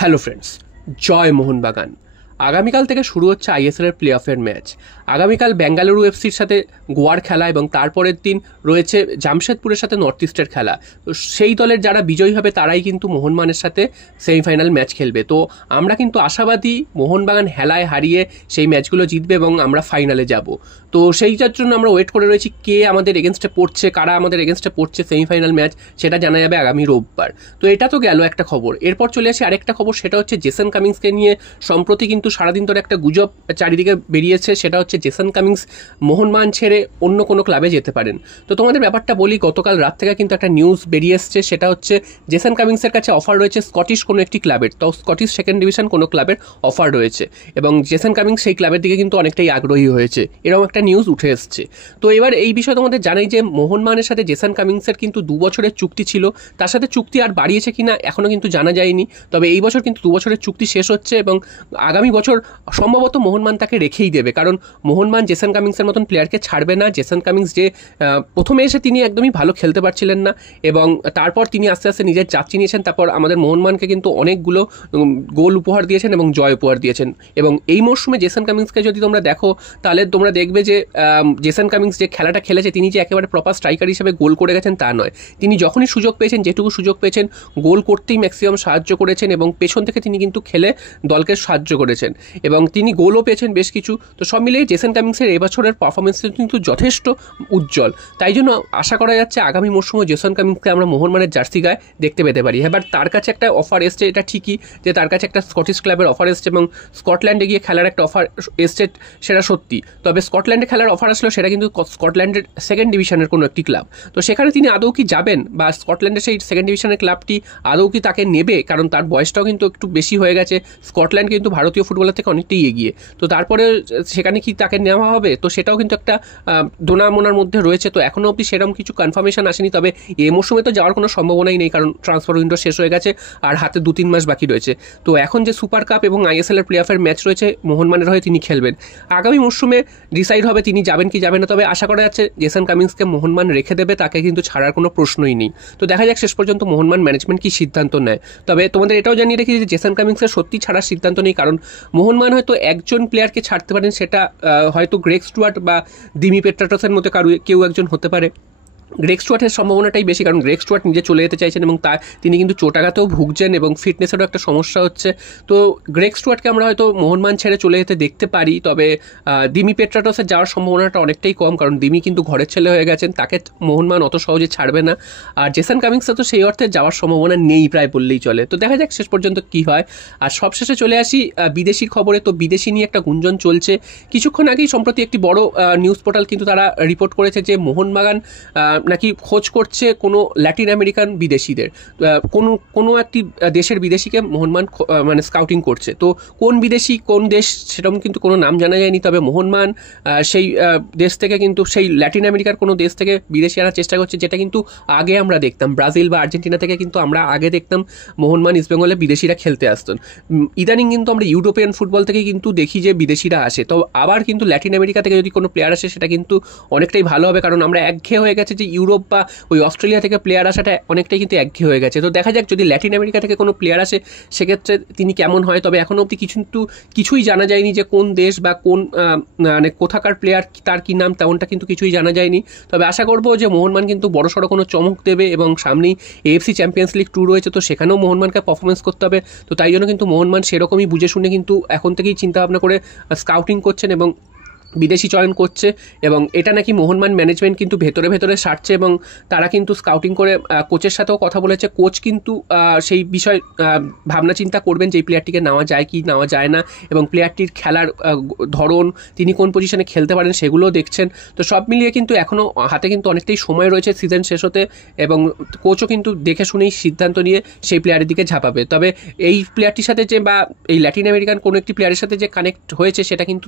Hello friends, জয় মোহনবাগান। আগামীকাল থেকে শুরু হচ্ছে আইএসএল এর প্লে অফের ম্যাচ। আগামীকাল বেঙ্গালুরু এফসির সাথে গোয়ার খেলা এবং তারপরের দিন রয়েছে জামশেদপুরের সাথে নর্থ ইস্টের খেলা। তো সেই দলের যারা বিজয়ী হবে তারাই কিন্তু মোহনবাগানের সাথে সেমিফাইনাল ম্যাচ খেলবে। তো আমরা কিন্তু আশাবাদী মোহনবাগান হেলায় হারিয়ে সেই ম্যাচগুলো জিতবে এবং আমরা ফাইনালে যাব। তো সেইটার জন্য আমরা ওয়েট করে রয়েছি কে আমাদের এগেনস্টে পড়ছে, কারা আমাদের এগেনস্টে পড়ছে সেমিফাইনাল ম্যাচ, সেটা জানা যাবে আগামী রোববার। তো এটা তো গেল একটা খবর। এরপর চলে আসি আরেকটা খবর, সেটা হচ্ছে জেসন কামিংসকে নিয়ে সম্প্রতি কিন্তু সারাদিন ধরে একটা গুজব চারিদিকে বেরিয়েছে। সেটা হচ্ছে জেসন কামিংস মোহনবাগান ছেড়ে অন্য কোনো ক্লাবে যেতে পারেন। তো তোমাদের ব্যাপারটা বলি, গতকাল রাত থেকে কিন্তু একটা নিউজ বেরিয়ে এসছে, সেটা হচ্ছে জেসন কামিংসের কাছে অফার রয়েছে স্কটিশ কোনো একটি ক্লাবের, তো স্কটিশ সেকেন্ড ডিভিশন কোনো ক্লাবের অফার রয়েছে এবং জেসন কামিংস সেই ক্লাবের দিকে কিন্তু অনেকটাই আগ্রহী হয়েছে, এরকম একটা নিউজ উঠে এসছে। তো এবার এই বিষয়ে তোমাদের জানাই যে মোহনবাগানের সাথে জেসন কামিংসের কিন্তু 2 বছরের চুক্তি ছিল, তার সাথে চুক্তি আর বাড়িয়েছে কিনা এখনও কিন্তু জানা যায়নি। তবে এই বছর কিন্তু 2 বছরের চুক্তি শেষ হচ্ছে এবং আগামী বছর সম্ভবত মোহনবাগান তাকে রেখেই দেবে, কারণ মোহনবাগান জেসন কামিংসের মতন প্লেয়ারকে ছাড়বে না। জেসন কামিংস যে প্রথমে এসে তিনি একদমই ভালো খেলতে পারছিলেন না এবং তারপর তিনি আস্তে আস্তে নিজের যাত্রী নিয়েছেন, তারপর আমাদের মোহনবাগানকে কিন্তু অনেকগুলো গোল উপহার দিয়েছেন এবং জয় উপহার দিয়েছেন। এবং এই মরশুমে জেসন কামিংসকে যদি তোমরা দেখো তাহলে তোমরা দেখবে যে জেসন কামিংস যে খেলাটা খেলেছে, তিনি যে একেবারে প্রপার স্ট্রাইকার হিসেবে গোল করে গেছেন তা নয়। তিনি যখনই সুযোগ পেয়েছেন, যেটুকু সুযোগ পেয়েছেন, গোল করতেই ম্যাক্সিমাম সাহায্য করেছেন এবং পেছন থেকে তিনি কিন্তু খেলে দলকে সাহায্য করেছেন এবং তিনি গোলও পেয়েছেন বেশ কিছু। তো সব মিলিয়ে জেসন কামিংসের এবছরের পারফরমেন্স কিন্তু যথেষ্ট উজ্জ্বল। তাই জন্য আশা করা যাচ্ছে আগামী মরশুমে জেসন কামিংসকে আমরা মোহনবাগানের জার্সি গায়ে দেখতে পেতে পারি। এবার তার কাছে একটা অফার এসছে, এটা ঠিকই যে তার কাছে একটা স্কটিশ ক্লাবের অফার এসছে এবং স্কটল্যান্ডে গিয়ে খেলার একটা অফার এসছে, সেটা সত্যি। তবে স্কটল্যান্ডে খেলার অফার আসলেও সেটা কিন্তু স্কটল্যান্ডের সেকেন্ড ডিভিশনের কোনো একটি ক্লাব। তো সেখানে তিনি আদৌ কি যাবেন, বা স্কটল্যান্ডের সেই সেকেন্ড ডিভিশনের ক্লাবটি আদৌ কি তাকে নেবে, কারণ তার বয়সটাও কিন্তু একটু বেশি হয়ে গেছে। স্কটল্যান্ড কিন্তু ভারতীয় ফুটবলের থেকে অনেকটাই এগিয়ে। তো তারপরে সেখানে কি তাকে নেওয়া হবে, তো সেটাও কিন্তু একটা দোনামোনার মধ্যে রয়েছে। তো এখনও অবধি সেরকম কিছু কনফার্মেশন আসেনি। তবে এই মরশুমে তো যাওয়ার কোনো সম্ভাবনাই নেই, কারণ ট্রান্সফার উইন্ডো শেষ হয়ে গেছে আর হাতে 2-3 মাস বাকি রয়েছে। তো এখন যে সুপার কাপ এবং আইএসএল এর প্লে অফের ম্যাচ রয়েছে, মোহনবাগানের হয়ে তিনি খেলবেন। আগামী মরশুমে ডিসাইড হবে তিনি যাবেন কি যাবেন না। তবে আশা করা যাচ্ছে জেসন কামিংসকে মোহনবাগান রেখে দেবে, তাকে কিন্তু ছাড়ার কোনো প্রশ্নই নেই। তো দেখা যাক শেষ পর্যন্ত মোহনবাগান ম্যানেজমেন্ট কি সিদ্ধান্ত নেয়। তবে তোমাদের এটাও জানিয়ে রেখেছি যে জেসন কামিংসের সত্যি ছাড়ার সিদ্ধান্ত নেই, কারণ মোহনবাগান হয়তো একজন প্লেয়ারকে ছাড়তে পারেন, সেটা হয়তো গ্রেগ স্টুয়ার্ট বা দিমি পেট্রাটোসের মতো কেউ একজন হতে পারে। গ্রেগ স্টুয়ার্টের সম্ভাবনাটাই বেশি, কারণ গ্রেগ স্টুয়ার্ট নিজে চলে যেতে চাইছেন এবং তিনি কিন্তু চোটাঘাতেও ভুগছেন এবং ফিটনেসেরও একটা সমস্যা হচ্ছে। তো গ্রেগ স্টুয়ার্টকে আমরা হয়তো মোহনবাগান ছেড়ে চলে যেতে দেখতে পারি। তবে দিমি পেট্রাটোসের যাওয়ার সম্ভাবনাটা অনেকটাই কম, কারণ দিমি কিন্তু ঘরের ছেলে হয়ে গেছেন, তাকে মোহনবাগান অত সহজে ছাড়বে না। আর জেসন কামিংসে তো সেই অর্থে যাওয়ার সম্ভাবনা নেই প্রায় বললেই চলে। তো দেখা যাক শেষ পর্যন্ত কি হয়। আর সবশেষে চলে আসি বিদেশি খবরে। তো বিদেশি নিয়ে একটা গুঞ্জন চলছে। কিছুক্ষণ আগেই সম্প্রতি একটি বড় নিউজ পোর্টাল কিন্তু তারা রিপোর্ট করেছে যে মোহনবাগান নাকি খোঁজ করছে কোনো ল্যাটিন আমেরিকান বিদেশিদের, কোনো একটি দেশের বিদেশিকে মোহনবাগান মানে স্কাউটিং করছে। তো কোন বিদেশি, কোন দেশ, সেরকম কিন্তু কোনো নাম জানা যায়নি। তবে মোহনবাগান সেই দেশ থেকে কিন্তু সেই ল্যাটিন আমেরিকার কোনো দেশ থেকে বিদেশি আনার চেষ্টা করছে, যেটা কিন্তু আগে আমরা দেখতাম ব্রাজিল বা আর্জেন্টিনা থেকে কিন্তু আমরা আগে দেখতাম মোহনবাগান ইস্টবেঙ্গলে বিদেশিরা খেলতে আসতেন। ইদানিং কিন্তু আমরা ইউরোপিয়ান ফুটবল থেকে কিন্তু দেখি যে বিদেশিরা আসে। তো আবার কিন্তু ল্যাটিন আমেরিকা থেকে যদি কোনো প্লেয়ার আসে সেটা কিন্তু অনেকটাই ভালো হবে, কারণ আমরা একঘেয়ে হয়ে গেছে যে ইউরোপ বা ওই অস্ট্রেলিয়া থেকে প্লেয়ার আসাটা অনেকটাই কিন্তু একঘেয়ে হয়ে গেছে। তো দেখা যাক যদি ল্যাটিন আমেরিকা থেকে কোনো প্লেয়ার আসে সেক্ষেত্রে তিনি কেমন হয়। তবে এখনও অবধি কিছুই জানা যায়নি যে কোন দেশ বা কোন মানে কোথাকার প্লেয়ার, তার কী নাম, তেমনটা কিন্তু কিছুই জানা যায়নি। তবে আশা করবো যে মোহনবাগান কিন্তু বড়সড় কোনো চমক দেবে এবং সামনেই এএফসি চ্যাম্পিয়ন্স লিগ 2 রয়েছে, তো সেখানেও মোহনবাগানকে পারফরমেন্স করতে হবে। তো তাই জন্য কিন্তু মোহনবাগান সেরকমই বুঝে শুনে কিন্তু এখন থেকেই চিন্তাভাবনা করে স্কাউটিং করছেন এবং বিদেশি চয়ন করছে। এবং এটা নাকি মোহনবাগান ম্যানেজমেন্ট কিন্তু ভেতরে ভেতরে সারছে এবং তারা কিন্তু স্কাউটিং করে কোচের সাথেও কথা বলেছে। কোচ কিন্তু সেই বিষয় ভাবনা চিন্তা করবেন যে এই প্লেয়ারটিকে নেওয়া যায় কি নেওয়া যায় না, এবং প্লেয়ারটির খেলার ধরন, তিনি কোন পজিশনে খেলতে পারেন সেগুলোও দেখছেন। তো সব মিলিয়ে কিন্তু এখনও হাতে কিন্তু অনেকটাই সময় রয়েছে সিজন শেষ হতে, এবং কোচও কিন্তু দেখে শুনেই সিদ্ধান্ত নিয়ে সেই প্লেয়ারের দিকে ঝাঁপাবে। তবে এই প্লেয়ারটির সাথে যে বা এই ল্যাটিন আমেরিকান কোনো একটি প্লেয়ারের সাথে যে কানেক্ট হয়েছে সেটা কিন্তু